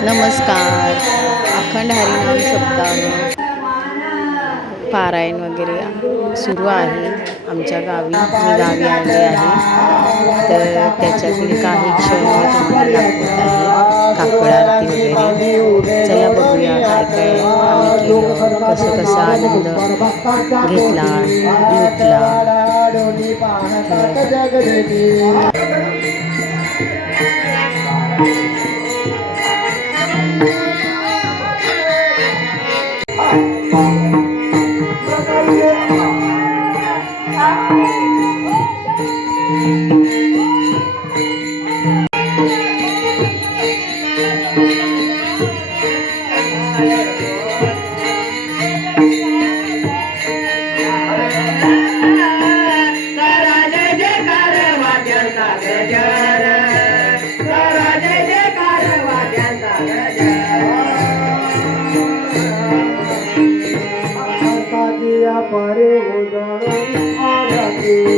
नमस्कार. अखंड हरिनाम सप्ताह पारायण वगैरे सुरू आहे. आमच्या गावी मी गावी आले आहे. तर त्याच्यातील काही क्षण मी तुम्हाला दाखवत आहे. काकड आरती वगैरे. चला बघूया काय काय आम्ही केलं कसं कसं आनंद घेतला लुटला परे उदर आरती आरती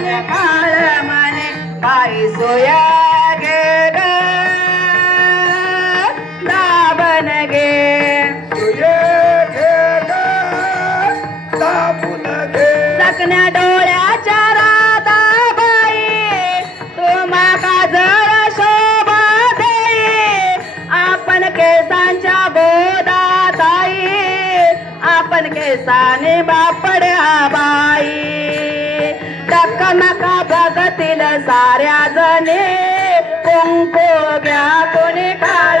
घ्या कोणी काळ म्हणे बाई सोया घे ग. दाबन घे चकण्या डोळ्याच्या राधा बाई तुम्हा काजळ शोभा देई आपण केसांच्या बोधा ताई आपण केसाने बापड्या बाई. टक्क नका बघतील साऱ्या जणे कुंकू घ्या कोणी काळ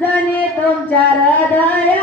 जणी तुमच्या हृदय